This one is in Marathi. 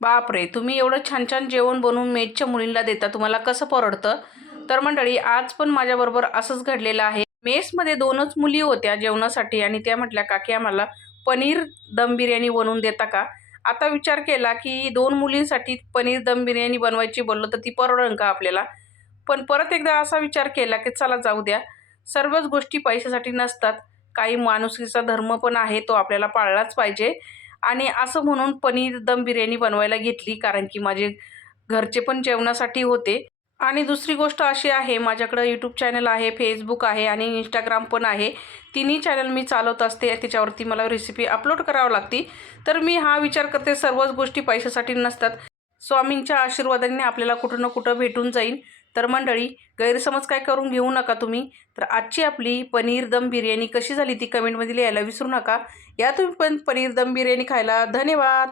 बापरे! तुम्ही एवढं छान-छान जेवण बनवून मेसच्या मुलींना देता. तुम्हाला कसं परवडतं? तर मंडळी आज पण माझ्याबरोबर असंच घडलेलं आहे. मेसमध्ये 2च मुली होत्या जेवणासाठी आणि त्या म्हटल्या, "काकी आम्हाला पनीर दम बिर्याणी बनवून देता का?" आता विचार केला, की 2 मुलींसाठी पनीर दम बिर्याणी बनवायची बोललं तर ती परवडेल का आपल्याला? पण परत एकदा असा विचार केला, की चला जाऊ द्या. सर्वच गोष्टी पैशासाठी नसतात. काही माणुसकीचा धर्म पण आहे, तो आपल्याला पाळलाच पाहिजे. आणि असं म्हणून पनीर दम बिर्याणी बनवायला घेतली, कारण की माझे घरचे पण जेवणासाठी होते. आणि दुसरी गोष्ट अशी आहे, माझ्याकडं यूट्यूब चॅनल आहे, फेसबुक आहे आणि इंस्टाग्राम पण आहे. तिन्ही चॅनल मी चालवत असते. त्याच्यावरती मला रेसिपी अपलोड करावी लागते. तर मी हा विचार करते, सर्वच गोष्टी पैशासाठी नसतात. स्वामींच्या आशीर्वादाने आपल्याला कुठं ना कुठं भेटून जाईल. तर मंडळी, गैरसमज काय करून घेऊ नका तुम्ही. तर आजची आपली पनीर दम बिर्याणी कशी झाली ती कमेंटमध्ये लिहायला विसरू नका. या तुम्ही पण पनीर दम बिर्याणी खायला. धन्यवाद.